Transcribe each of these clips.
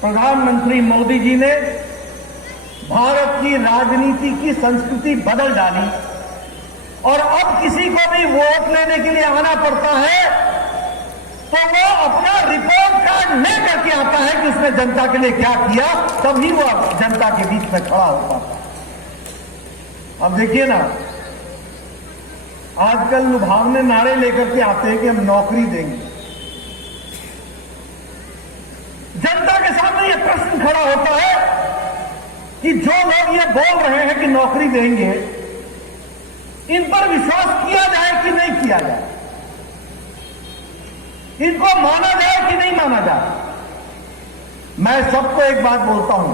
प्रधानमंत्री मोदी जी ने भारत की राजनीति की संस्कृति बदल डाली और अब किसी को भी वोट लेने के लिए आना पड़ता है तो वो अपना रिपोर्ट कार्ड ले करके आता है कि उसने जनता के लिए क्या किया, तभी वो जनता के बीच में खड़ा हो पाता है। अब देखिए ना, आजकल लुभावने नारे लेकर के आते हैं कि हम नौकरी देंगे। जनता के सामने यह प्रश्न खड़ा होता है कि जो लोग ये बोल रहे हैं कि नौकरी देंगे, इन पर विश्वास किया जाए कि नहीं किया जाए, इनको माना जाए कि नहीं माना जाए। मैं सबको एक बात बोलता हूं,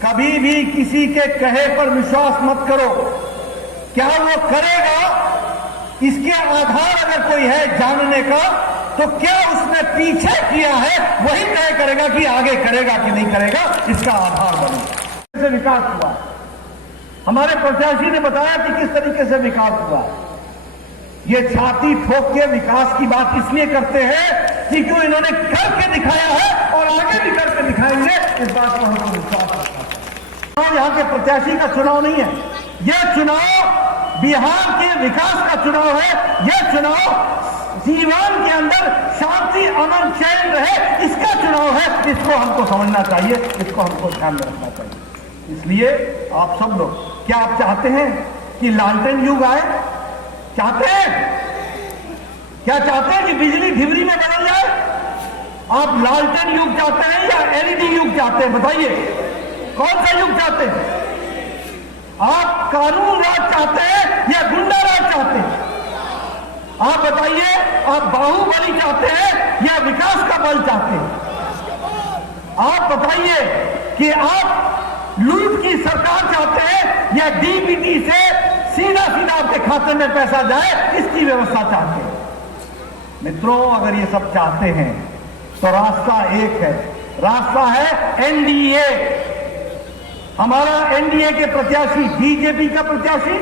कभी भी किसी के कहे पर विश्वास मत करो। क्या वो करेगा, इसके आधार अगर कोई है जानने का, तो क्या उसने पीछे किया है वही तय करेगा कि आगे करेगा कि नहीं करेगा, इसका आधार बनेगा। से विकास हुआ, हमारे प्रत्याशी ने बताया कि किस तरीके से विकास हुआ। ये छाती ठोक के विकास की बात इसलिए करते हैं कि क्यों इन्होंने करके दिखाया है और आगे भी करके दिखाएंगे, इस बात पर हमको विश्वास रखना है। यहां के प्रत्याशी का चुनाव नहीं है, यह चुनाव बिहार के विकास का चुनाव है। यह चुनाव जीवन के अंदर शांति, अमन, चैन रहे, इसका चुनाव है। इसको हमको समझना चाहिए, इसको हमको ध्यान में रखना चाहिए। इसलिए आप सब लोग, क्या आप चाहते हैं कि लालटेन युग आए? चाहते हैं? क्या चाहते हैं कि बिजली ढिबरी में बदल जाए? आप लालटेन युग चाहते हैं या एलईडी युग चाहते हैं? बताइए, कौन सा युग चाहते हैं? आप कानून राज चाहते हैं या गुंडा राज चाहते हैं? आप बताइए, आप बाहुबली चाहते हैं या विकास का बल चाहते हैं? आप बताइए कि आप लूट की सरकार चाहते हैं या डीबीटी से सीधा सीधा आपके खाते में पैसा जाए, इसकी व्यवस्था चाहते हैं? मित्रों, अगर ये सब चाहते हैं तो रास्ता एक है, रास्ता है एनडीए। हमारा एनडीए के प्रत्याशी, बीजेपी का प्रत्याशी,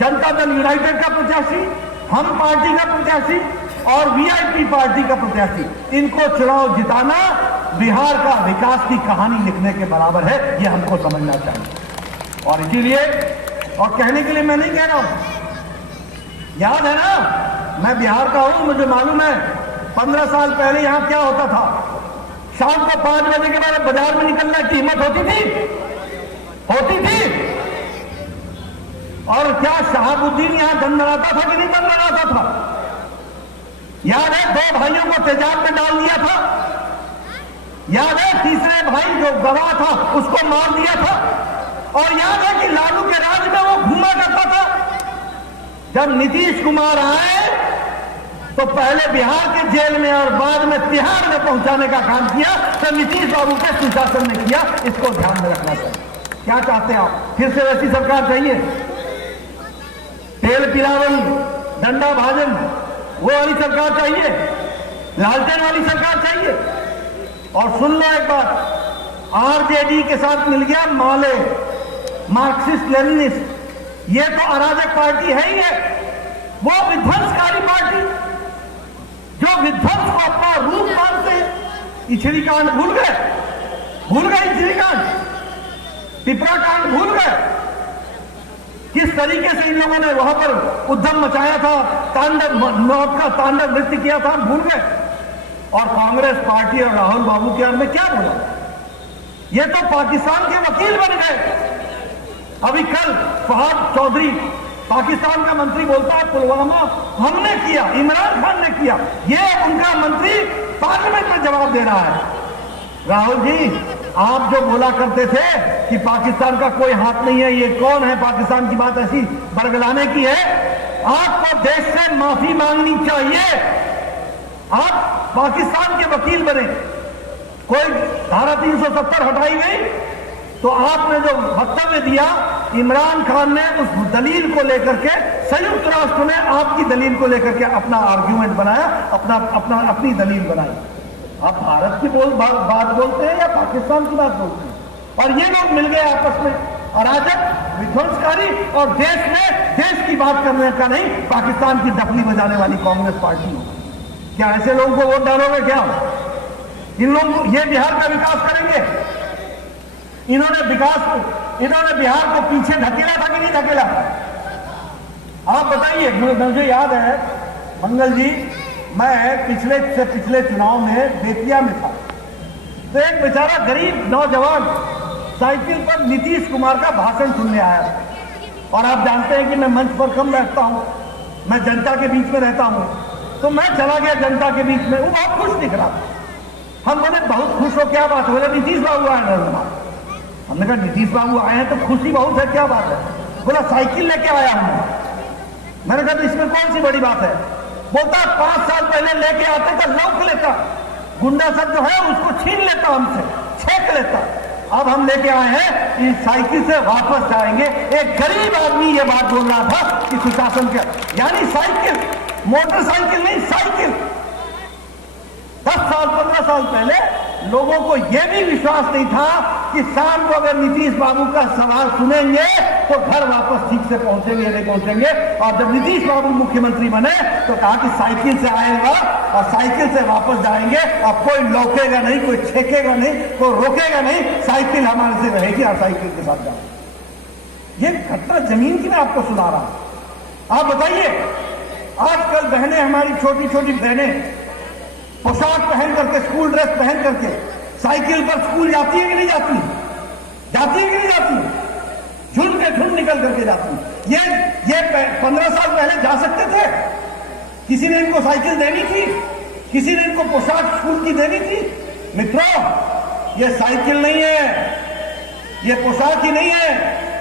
जनता दल यूनाइटेड का प्रत्याशी, हम पार्टी का प्रत्याशी और वीआईपी पार्टी का प्रत्याशी, इनको चुनाव जिताना बिहार का विकास की कहानी लिखने के बराबर है। यह हमको समझना चाहिए। और इसीलिए, और कहने के लिए मैं नहीं कह रहा हूं, याद है ना, मैं बिहार का हूं, मुझे मालूम है 15 साल पहले यहां क्या होता था। शाम को 5 बजे के बाद बाजार में निकलने की हिम्मत होती थी? और क्या शहाबुद्दीन यहां दम बनाता था कि नहीं दम बनाता था? याद है 2 भाइयों को तेजाब में डाल दिया था? याद है तीसरे भाई जो गवाह था उसको मार दिया था? और याद है कि लालू के राज में वो घूमा करता था? जब नीतीश कुमार आए तो पहले बिहार के जेल में और बाद में तिहाड़ में पहुंचाने का काम किया, तो नीतीश बाबू के सुशासन ने किया। इसको ध्यान में रखना चाहिए। क्या चाहते हैं आप? फिर से वैसी सरकार चाहिए? तेल पिलावन, डंडा भाजन, वो वाली सरकार चाहिए? लालटेन वाली सरकार चाहिए? और सुन लो एक बात, आरजेडी के साथ मिल गया माले, मार्क्सिस्ट लेनिनिस्ट। ये तो अराजक पार्टी है ही है, वो विध्वंसकारी पार्टी, जो विध्वंस को अपना रूप मानते हैं। इछड़ी कांड भूल गए? इछड़ी कांड, पिपरा कांड भूल गए? किस तरीके से इन लोगों ने वहां पर उद्यम मचाया था, तांडव, मौत का तांडव नृत्य किया था, भूल गए? और कांग्रेस पार्टी और राहुल बाबू के अंदर क्या बोला? ये तो पाकिस्तान के वकील बन गए। अभी कल फहाद चौधरी, पाकिस्तान का मंत्री, बोलता है पुलवामा हमने किया, इमरान खान ने किया। ये उनका मंत्री पार्लियामेंट में जवाब दे रहा है। राहुल जी, आप जो बोला करते थे कि पाकिस्तान का कोई हाथ नहीं है, ये कौन है पाकिस्तान की बात ऐसी बरगलाने की है? आपको देश से माफी मांगनी चाहिए। आप पाकिस्तान के वकील बने, कोई धारा 370 हटाई गई, तो आपने जो वक्तव्य दिया, इमरान खान ने उस दलील को लेकर के, संयुक्त राष्ट्र ने आपकी दलील को लेकर के अपना आर्ग्यूमेंट बनाया, अपनी दलील बनाई। आप भारत की बात बोलते हैं या पाकिस्तान की बात बोलते हैं? और ये लोग मिल गए आपस में, अराजक, विध्वंसकारी, और देश में देश की बात करने का नहीं, पाकिस्तान की डफली बजाने वाली कांग्रेस पार्टी हो। क्या ऐसे लोगों को वोट डालोगे? क्या इन लोग ये बिहार का विकास करेंगे? इन्होंने बिहार को पीछे धकेला था कि नहीं धकेला? आप बताइए। मुझे याद है मंगल जी, मैं पिछले चुनाव में बेतिया में था, तो एक बेचारा गरीब नौजवान साइकिल पर नीतीश कुमार का भाषण सुनने आया। और आप जानते हैं कि मैं मंच पर कम बैठता हूं, मैं जनता के बीच में रहता हूं, तो मैं चला गया जनता के बीच में। वो बहुत खुश दिख रहा था। हम बोले बहुत खुश हो, क्या बात? बोले नीतीश बाबू आए नरेंद्र। हमने कहा नीतीश बाबू आए हैं तो खुशी बहुत है, क्या बात है? बोला साइकिल लेके आया हूं। मैंने कहा इसमें कौन सी बड़ी बात है? बोलता 5 साल पहले लेके आते तो लौट लेता, गुंडा सब जो है उसको छीन लेता, हमसे छेक लेता। अब हम लेके आए हैं, इस साइकिल से वापस जाएंगे। एक गरीब आदमी ये बात बोल रहा था कि सुशासन के, यानी साइकिल, मोटरसाइकिल नहीं, साइकिल। 10 साल 15 साल पहले लोगों को यह भी विश्वास नहीं था कि शाम को अगर नीतीश बाबू का सवाल सुनेंगे तो घर वापस ठीक से पहुंचेंगे नहीं पहुंचेंगे। और जब नीतीश बाबू मुख्यमंत्री बने तो कहा कि साइकिल से आएगा और साइकिल से वापस जाएंगे, और कोई लौकेगा नहीं, कोई छेकेगा नहीं, कोई रोकेगा नहीं, साइकिल हमारे से रहेगी और साइकिल के साथ जाएंगे। ये घटना जमीन की मैं आपको सुना रहा हूं। आप बताइए, आजकल बहनें, हमारी छोटी छोटी बहनें पोशाक पहन करके, स्कूल ड्रेस पहन करके साइकिल पर स्कूल जाती है कि नहीं जाती? जाती है कि नहीं जाती? झुंड के झुंड निकल करके जाती। ये 15 साल पहले जा सकते थे? किसी ने इनको साइकिल देनी थी? किसी ने इनको पोशाक स्कूल की देनी थी? मित्रों, ये साइकिल नहीं है, ये पोशाक ही नहीं है,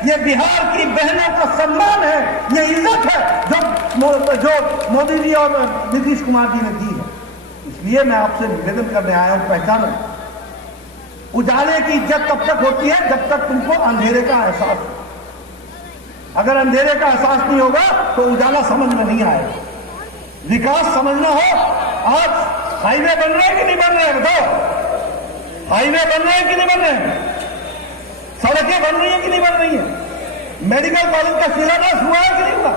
ये बिहार की बहनों का सम्मान है, ये इज्जत है जो मोदी जी और नीतीश कुमार जी ने दी है। इसलिए मैं आपसे निवेदन करने आया हूं, पहचानो। उजाले की इज्जत तब तक होती है जब तक तुमको अंधेरे का एहसास हो। अगर अंधेरे का एहसास नहीं होगा तो उजाला समझ में नहीं आएगा। विकास समझना हो, आज हाईवे बन रहे हैं कि नहीं बन रहे हैं? बताओ, हाईवे बन रहे हैं कि नहीं बन रहे हैं? सड़कें बन रही हैं कि नहीं बन रही हैं? मेडिकल कॉलेज का शिलान्यास हुआ है कि नहीं हुआ?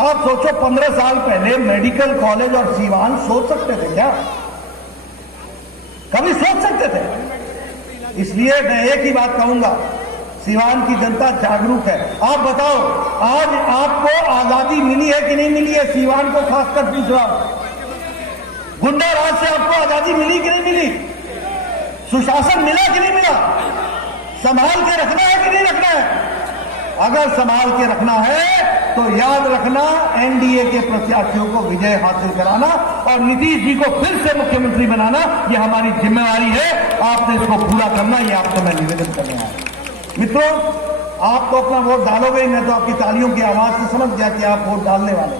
आप सोचो, 15 साल पहले मेडिकल कॉलेज और सीवान सोच सकते थे क्या? कभी सोच सकते थे? इसलिए मैं एक ही बात कहूंगा, सीवान की जनता जागरूक है। आप बताओ, आज आपको आजादी मिली है कि नहीं मिली है? सीवान को खासकर पूछ रहा हूं। गुंडा राज से आपको आजादी मिली कि नहीं मिली? सुशासन मिला कि नहीं मिला? संभाल के रखना है कि नहीं रखना है? अगर संभाल के रखना है तो याद रखना, एनडीए के प्रत्याशियों को विजय हासिल कराना और नीतीश जी को फिर से मुख्यमंत्री बनाना, ये हमारी जिम्मेवारी है। आपने इसको पूरा करना, ये आपसे मैं निवेदन करने आया। मित्रों, आप तो अपना वोट डालोगे ही, मैं तो आपकी तालियों की आवाज से समझ गया कि आप वोट डालने वाले।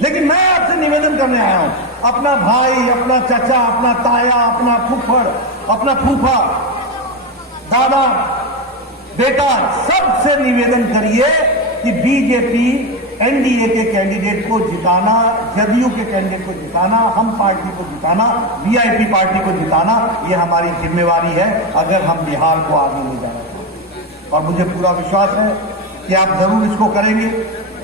लेकिन मैं आपसे निवेदन करने आया हूं, अपना भाई, अपना चाचा, अपना ताया, अपना फूफड़, अपना फूफा, दादा, बेटा, सबसे निवेदन करिए कि बीजेपी एनडीए के कैंडिडेट को जिताना, जदयू के कैंडिडेट को जिताना, हम पार्टी को जिताना, वीआईपी पार्टी को जिताना, ये हमारी जिम्मेवारी है अगर हम बिहार को आगे ले जाना चाहते हैं। और मुझे पूरा विश्वास है कि आप जरूर इसको करेंगे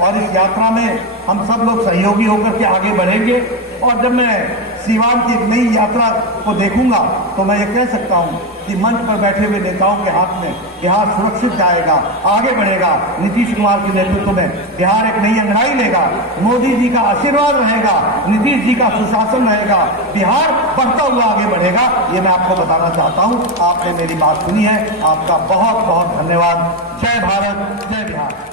और इस यात्रा में हम सब लोग सहयोगी होकर के आगे बढ़ेंगे। और जब मैं सीवान की एक नई यात्रा को देखूंगा तो मैं ये कह सकता हूं कि मंच पर बैठे हुए नेताओं के हाथ में बिहार सुरक्षित जाएगा, आगे बढ़ेगा। नीतीश कुमार के नेतृत्व में बिहार एक नई अंगड़ाई लेगा, मोदी जी का आशीर्वाद रहेगा, नीतीश जी का सुशासन रहेगा, बिहार बढ़ता हुआ आगे बढ़ेगा। ये मैं आपको बताना चाहता हूं। आपने मेरी बात सुनी है, आपका बहुत बहुत धन्यवाद। जय भारत, जय बिहार।